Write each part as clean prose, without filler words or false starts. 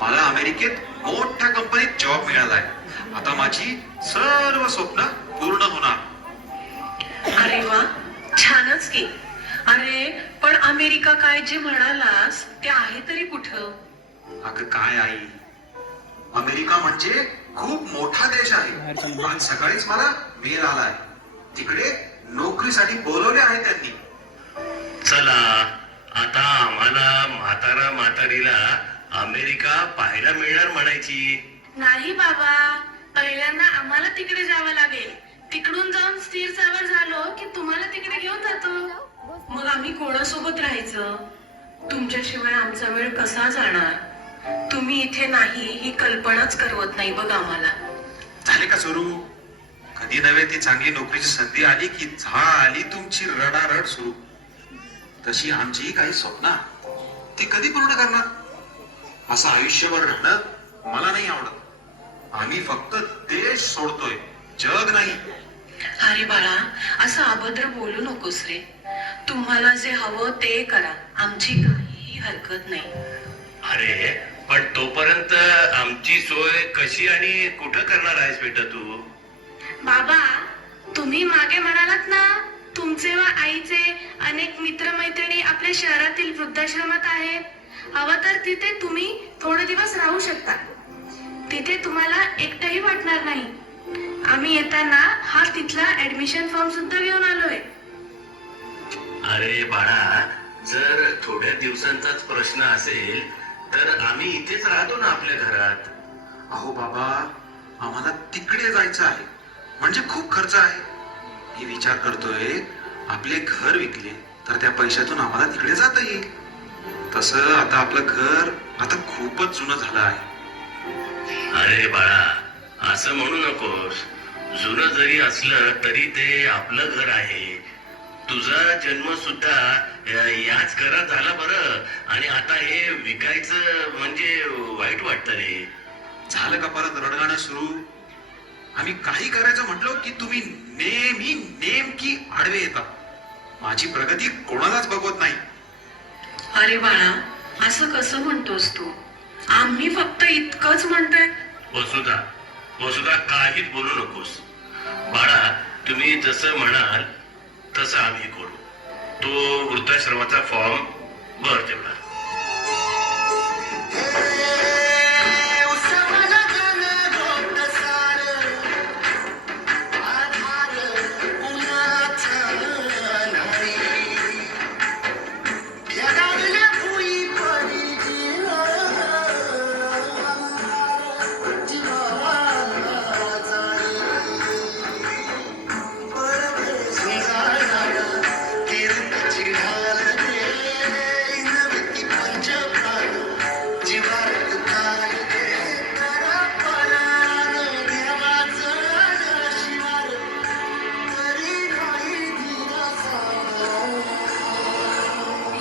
मला अमेरिकेत मोठ्या कंपनीत जॉब मिळालाय. आता माझी सर्व स्वप्न पूर्ण होणार. अरे वा, छानच की. अरे पण अमेरिका काय जे म्हणालास ते आहे तरी कुठं? अगं काय आई, अमेरिका म्हणजे खूप मोठा देश आहे. आज सकाळीच मला मेल आलाय. तिकडे नोकरीसाठी बोलवले आहे त्यांनी. चला आता आम्हाला म्हातारा म्हातारीला अमेरिका पाहायला मिळणार म्हणायची. नाही बाबा, पहिल्यांदा आम्हाला तिकडे जावं लागेल. तिकडून जाऊन स्थिर सावर झालो की तुम्हाला तिकडे घेऊन जातो. मग आम्ही कोणासोबत राहायचं? तुमच्याशिवाय आमचा वेळ कसा जाणार? तुम्ही इथे नाही ही कल्पनाच करवत नाही बघ आम्हाला. झाले का सुरू? कधी नव्हे ती चांगली नोकरीची संधी आली की झाली तुमची रडारड सुरू. तशी आमची काही स्वप्न ती कधी पूर्ण करणार? असं आयुष्यभर राहणं मला नाही आवडत. आम्ही फक्त देश सोडतोय, जग नाही. अरे बाळा, असं अभद्र बोलू नकोस रे. तुम्हाला जे हवं ते करा, आमची काही हरकत नाही. अरे पण तोपर्यंत आमची सोय कशी आणि कुठं करणार आहेस बेटा तू? बाबा, तुम्ही मागे म्हणालात ना तुमचे व आईचे अनेक मित्रमैत्रिणी आपल्या शहरातील वृद्धाश्रमात आहेत. हवं तर तिथे तुम्ही थोडे दिवस राहू शकता. तिथे तुम्हाला एकटंही वाटणार नाही. आम्ही येताना हा तिथला ऍडमिशन फॉर्म सुद्धा घेऊन आलोय. अरे बाळा, जर थोड्या दिवसांचाच प्रश्न असेल तर आम्ही इथेच राहतो ना आपल्या घरात. अहो बाबा, आम्हाला तिकडे जायचं आहे म्हणजे खूप खर्च आहे. मी विचार करतोय आपले घर विकले तर त्या पैशातून आम्हाला तिकडे जाता येईल. तसं आता आपलं घर आता खूपच जुनं झालं आहे. अरे बाळा, असं म्हणू नकोस. जुनं जरी असलं तरी ते आपलं घर आहे. तुझा जन्म सुद्धा याच घरात झाला बरं, आणि आता हे विकायचं म्हणजे वाईट वाटतं रे. झालं का परत रडगाणं सुरू? आम्ही काही करायचं म्हटलो की तुम्ही नेमकी आडवे येता. माझी प्रगती कोणालाच बघवत नाही. अरे बाळा, असं कसं म्हणतोस तू? आम्ही फक्त इतकंच म्हणतोय. वसुधा काहीच बोलू नकोस. बाळा, तुम्ही जसं म्हणाल तसं आम्ही करू. तो वृद्धाश्रमाचा फॉर्म भर तेवढा.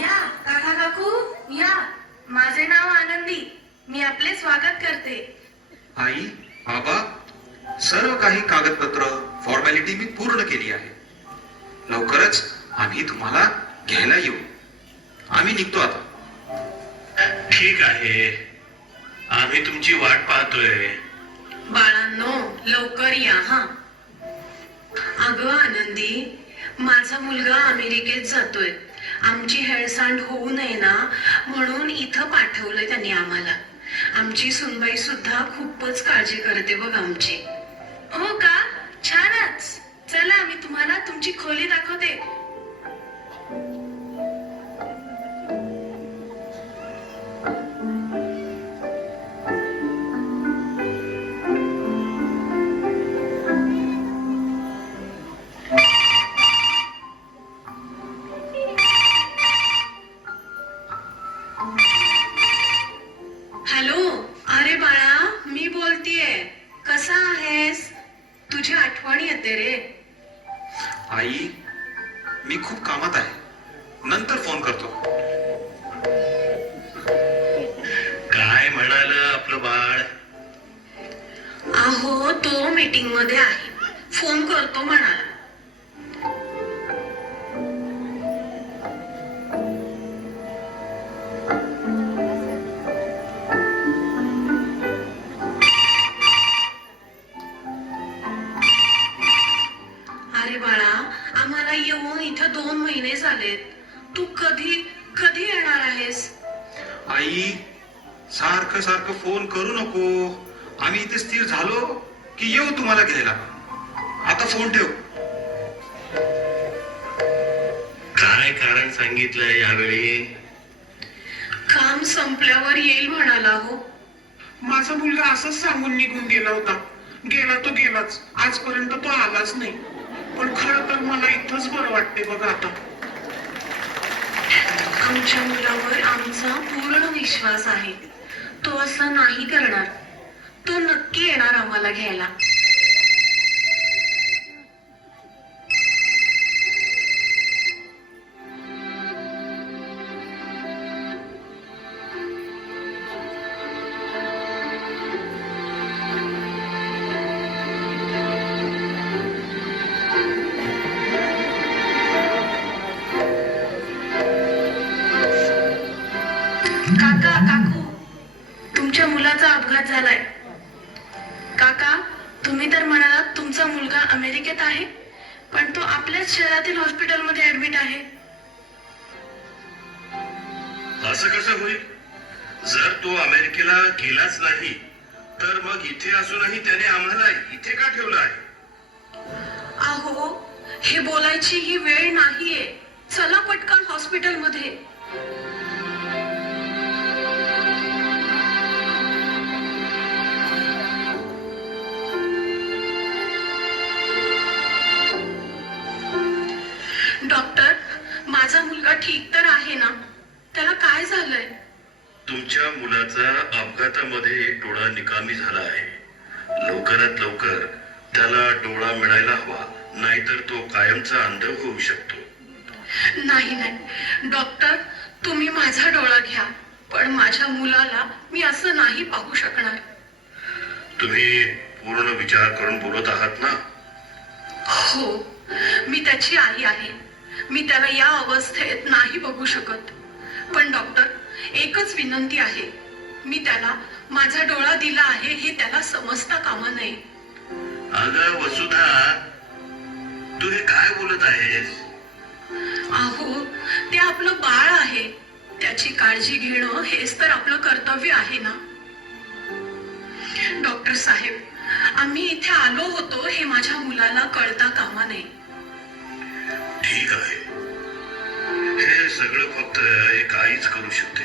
या काका काकू या. माझे नाव आनंदी. मी आपले स्वागत करते. आई, बाबा, सर्व काही कागदपत्र फॉर्मॅलिटी मी पूर्ण केली आहे. लवकरच आम्ही तुम्हाला घ्यायला येऊ. आम्ही निघतो आता. ठीक आहे, आम्ही तुमची वाट पाहतोय. बाळांनो, लवकर या हा. अगं आनंदी, माझा मुलगा अमेरिकेत जातोय. आमची हेळसांड होऊ नये ना म्हणून इथं पाठवलंय त्यांनी आम्हाला. आमची सुनबाई सुद्धा खूपच काळजी करते बघ आमची. हो का? छानच. चला मी तुम्हाला तुमची खोली दाखवते. हॅलो. अरे बाळा, मी बोलतीये. कसा आहेस? तुझी आठवण येते रे. आई, मी खूप कामात आहे, नंतर फोन करतो. काय म्हणाल आपलं बाळ? अहो, तो मीटिंग मध्ये आहे, फोन करतो म्हणाला. सारखं सारखं फोन करू नको. आम्ही इथे स्थिर झालो की येऊ तुम्हाला घ्यायला. आता फोन ठेव. काय कारण सांगितलंय यावेळी? काम संपल्यावर येईल म्हणाला हो. माझा मुलगा असंच सांगून निघून गेला होता. गेला तो गेलाच, आजपर्यंत तो आलाच नाही. पण खरं तर मला इथंच बरं वाटते बघा आता. आमच्या मुलावर आमचा पूर्ण विश्वास आहे. तो असं नाही करणार. तो नक्की येणार आम्हाला घ्यायला. काका काकू, तुमच्या मुलाचा अपघात झालाय. काका, तुम्ही तर म्हणालात तुमचा मुलगा अमेरिकेत आहे, पण तो आपल्याच शहरातील हॉस्पिटलमध्ये ऍडमिट आहे. असं कसं होईल? जर तो अमेरिकेला गेलाच नाही तर मग इथे असूनही त्याने आम्हाला इथे का ठेवलं आहे? अहो, हे बोलायची ही वेळ नाहीये. चला पटकन हॉस्पिटलमध्ये. डॉक्टर, माझा मुलगा ठीक तर आहे ना? त्याला काय झालंय? तुमच्या मुलाचा अपघातामध्ये डोळा निकामी झाला आहे. लवकरात लवकर त्याला डोळा मिळायला हवा, नाहीतर तो कायमचा अंध होऊ शकतो. नाही नाही डॉक्टर, तुम्ही माझा डोळा घ्या. पण माझ्या मुलाला मी असं नाही पाहू शकणार. तुम्ही पूर्ण विचार करून बोलत आहात ना? हो, मी त्याची आई आहे. मी त्याला या अवस्थेत नाही बघू शकत. पण डॉक्टर, एकच विनंती आहे. मी त्याला माझा डोळा दिला आहे हे त्याला समजता कामा नये. अगं वसुधा, तू हे काय बोलत आहेस? अहो, ते आपलं बाळ आहे. त्याची काळजी घेणं हेच तर आपलं कर्तव्य आहे ना. डॉक्टर साहेब, आम्ही इथे आलो होतो हे माझ्या मुलाला कळता कामा नये. ठीक आहे, हे सगळं फक्त एक आईच करू शकते.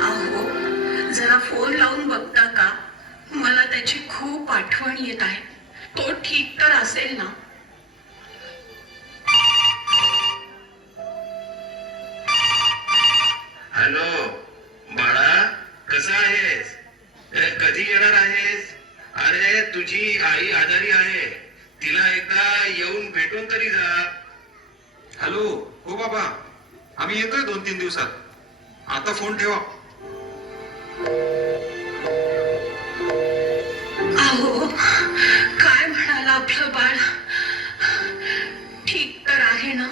अहो, जरा फोन लावून बघता का? मला त्याची खूप आठवण येत आहे. तो ठीक तर असेल ना? हॅलो बाळा, कसा आहेस? कधी येणार आहेस? अरे तुझी आई आजारी आहे, तिला एकदा येऊन भेटून तरी जा. हॅलो. हो बाबा, आम्ही येतोय 2-3 दिवसात. आता फोन ठेवा. अहो, काय म्हणाला आपलं बाळ? ठीक तर आहे ना?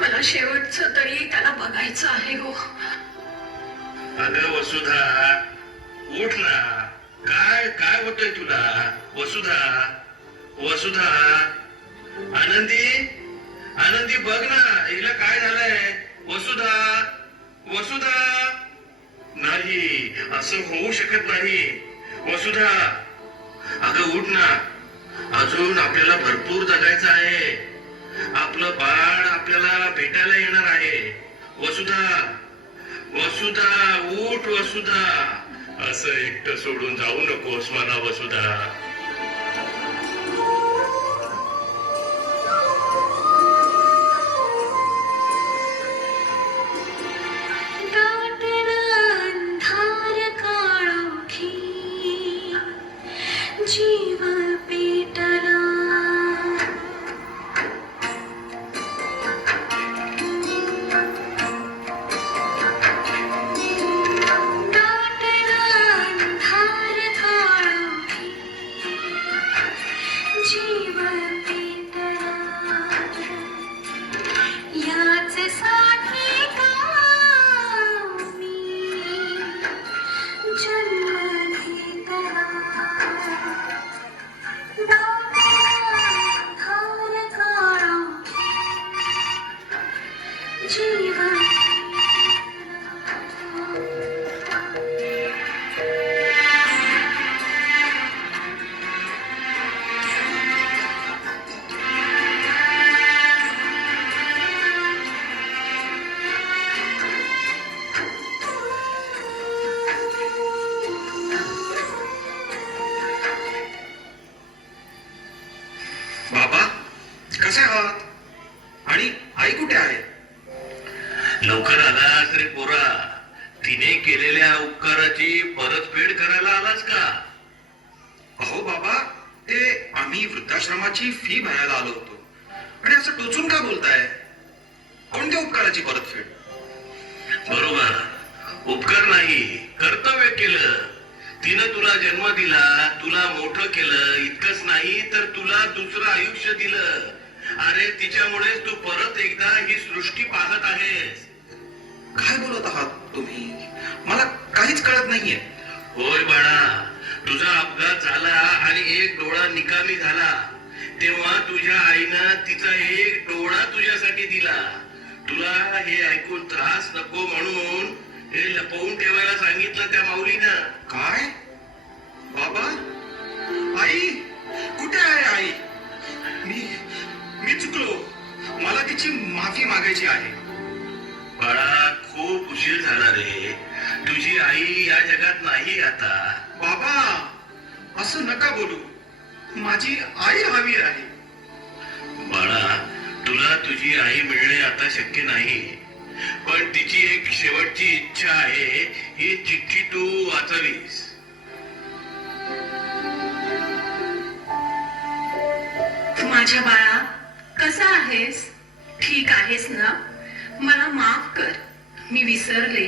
मला शेवटचं तरी त्याला बघायचं आहे हो. अगं वसुधा, उठ ना. काय काय होतंय तुला? वसुधा, वसुधा, आनंदी, आनंदी बघ ना, हिला काय झालंय? वसुधा, वसुधा. नाही, असं होऊ शकत नाही. वसुधा, अगं उठ ना. अजून आपल्याला भरपूर जगायचं आहे. आपलं बाळ आपल्याला भेटायला येणार आहे. वसुधा, वसुधा, उठ वसुधा. असं एकटं सोडून जाऊ नकोस मला वसुधा. जीव पेटला दाटला अंधार काळोखी कसे आहात? आणि आई कुठे आहे? लवकर आलास रे पोरा. तिने केलेल्या उपकाराची परतफेड करायला आलास का? अहो बाबा, ते आम्ही वृद्धाश्रमाची फी भरायला आलो होतो. आणि असं टोचून का बोलताय? कोणत्या उपकाराची परतफेड? बरोबर, उपकार नाही, कर्तव्य केलं. तिनं तुला जन्म दिला, तुला मोठं केलं. इतकंच नाही तर तुला दुसरं आयुष्य दिलं. अरे तिच्यामुळेच तू परत एकदा ही सृष्टी पाहत आहेस. काय बोलत आहात तुम्ही? मला काहीच कळत नाहीये. होय बाळा, तुझा अपघात झाला आणि एक डोळा निकामी झाला तेव्हा तुझ्या आईनं तिचा एक डोळा तुझ्यासाठी दिला. तुला हे ऐकून त्रास नको म्हणून हे लपवून ठेवायला सांगितलं त्या माऊलीनं. काय? बाबा, आई कुठे आहे? आई, मी चुकलो. मला तिची माफी मागायची आहे. बाळा, खूप उशीर झाला रे. तुझी आई या जगात नाही आता. बाबा, असं नका बोलू. माझी आई हवी आहे. बाळा, तुला तुझी आई मिळणे आता शक्य नाही, पण तिची एक शेवटची इच्छा आहे. ही चिठ्ठी तू वाचावीस. माझ्या बाळा, कसा आहेस? ठीक आहेस ना? मला माफ कर, मी विसरले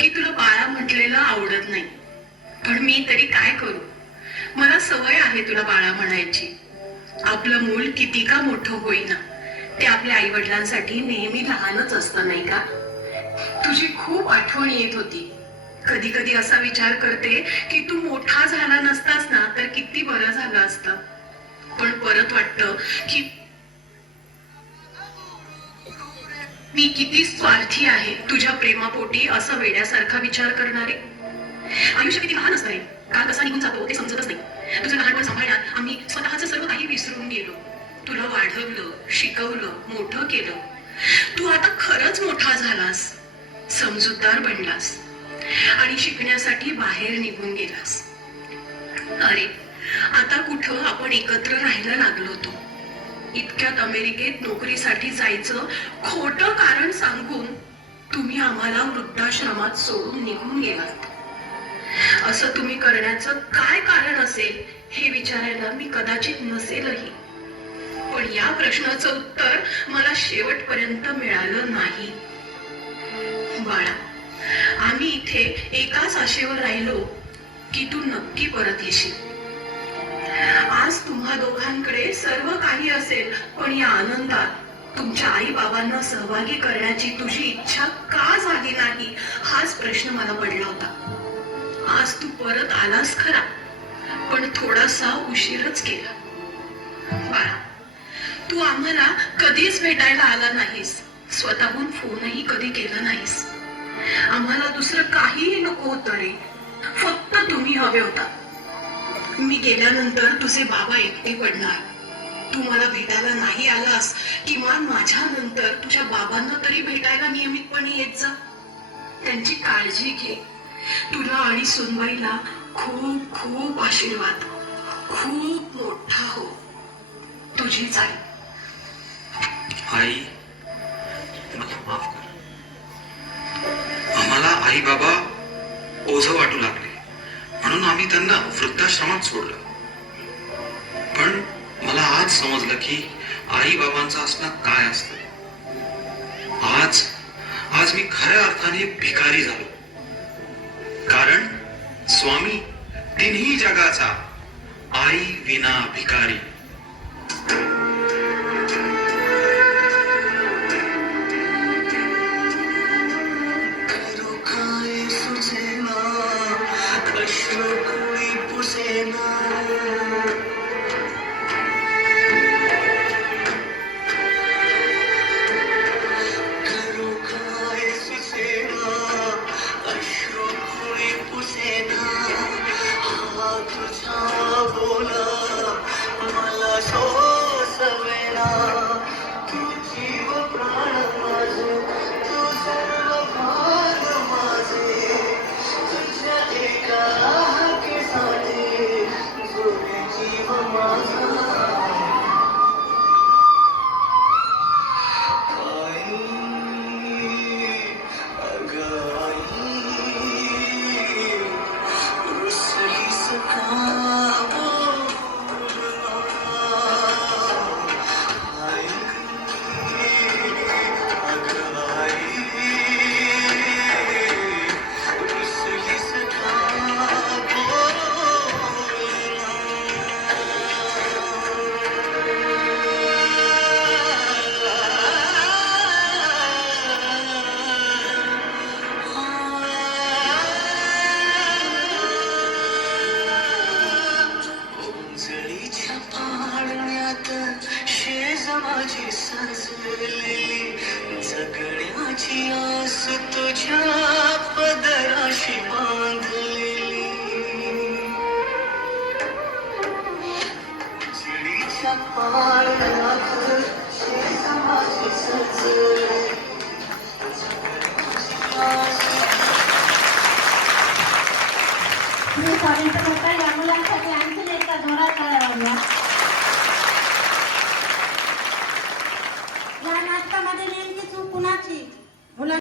की तुला बाळा म्हटलेलं आवडत नाही. पण मी तरी काय करू, मला सवय आहे तुला बाळा म्हणायची. आपलं मूल किती का मोठं होईना, ते आपल्या आई वडिलांसाठी नेहमी लहानच असतं, नाही का? तुझी खूप आठवण येत होती. कधी कधी असा विचार करते की तू मोठा झाला नसतास ना तर किती बरं झालं असतं. पण परत वाटतं की मी किती स्वार्थी आहे तुझ्या प्रेमापोटी असं वेड्यासारखा विचार करणारे. आयुष्य किती लहान असतं रे, काळ कसा निघून जातो ते समजतच नाही. तुझं लहानपण सांभाळण्यात आम्ही स्वतःचं सर्व काही विसरून गेलो. तुला वाढवलं, शिकवलं, मोठं केलं. तू आता खरंच मोठा झालास, समजूतदार बनलास आणि शिकण्यासाठी बाहेर निघून गेलास. अरे, आता कुठं आपण एकत्र राहायला लागलो होतो. इतक्यात अमेरिकेत नोकरीसाठी जायचं खोटं कारण सांगून तुम्ही आम्हाला वृद्धाश्रमात सोडून निघून गेलात. असं तुम्ही करण्याचं काय कारण असेल हे विचारायला मी कदाचित नसेलही. पण या प्रश्नाचं उत्तर मला शेवटपर्यंत मिळालं नाही. बाळा, आम्ही इथे एकाच आशेवर राहिलो की तू नक्की परत येशील. आज तुम्हा दोघांकडे सर्व काही असेल, पण या आनंदात तुमच्या आई बाबांना सहभागी करण्याची तुझी इच्छा का झाली नाही हाच प्रश्न मला पडला होता. आज तू परत आलास खरा, पण थोडासा उशीरच केला. बाळा, तू आम्हाला कधीच भेटायला आला नाहीस, स्वतःहून फोनही कधी केला नाहीस. आम्हाला दुसरं काहीही नको होतं रे, फक्त तुम्ही हवे होता. मी गेल्यानंतर तुझे बाबा एकटे पडणार. तू मला भेटायला नाही आलास, किमान माझ्या नंतर तुझ्या बाबांना तरी भेटायला नियमितपणे येत जा. त्यांची काळजी घे. तुला आणि सुनबाईला खूप खूप आशीर्वाद. खूप मोठा हो. तुझीच आई. आई, मला माफ कर. आम्हाला आई बाबा ओझं वाटू लागले म्हणून आम्ही त्यांना वृद्धाश्रमात सोडलं. पण मला आज समजलं की आई बाबांचं असणं काय असतं. आज मी खऱ्या अर्थाने भिकारी झालो. कारण स्वामी तिन्ही जगाचा आई विना भिकारी. मला माझी सजलेली जगण्याची आस तुझ्या पदराशी बांधलेली चिडीच्या पाळण्यात शेत माझी सजलेली मी स्वागत करता या मुलांसाठी आणखीन एकदा जोरात टाळ्या वाजवा. या नाटकामध्ये नेमकी चूक